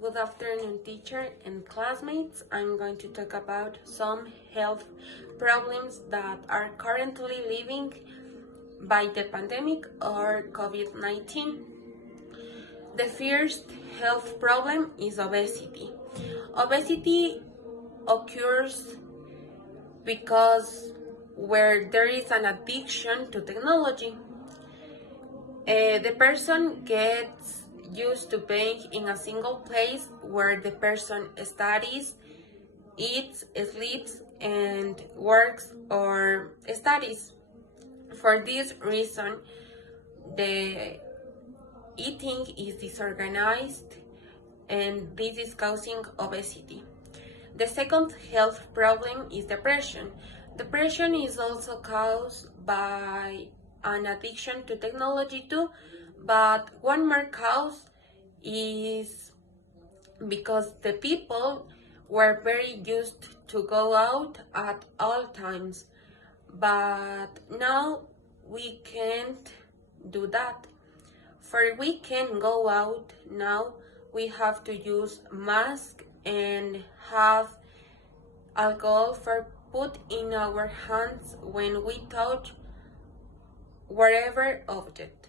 Good afternoon, teacher and classmates. I'm going to talk about some health problems that are currently living by the pandemic or COVID-19. The first health problem is obesity. Obesity occurs because where there is an addiction to technology. The person gets used to being in a single place where the person studies, eats, sleeps, and works or studies. For this reason, the eating is disorganized and this is causing obesity. The second health problem is depression. Depression is also caused by an addiction to technology too, but one more cause is because the people were very used to go out at all times, but now we can't do that. For we can go out now, we have to use mask and have alcohol for put in our hands when we touch whatever object.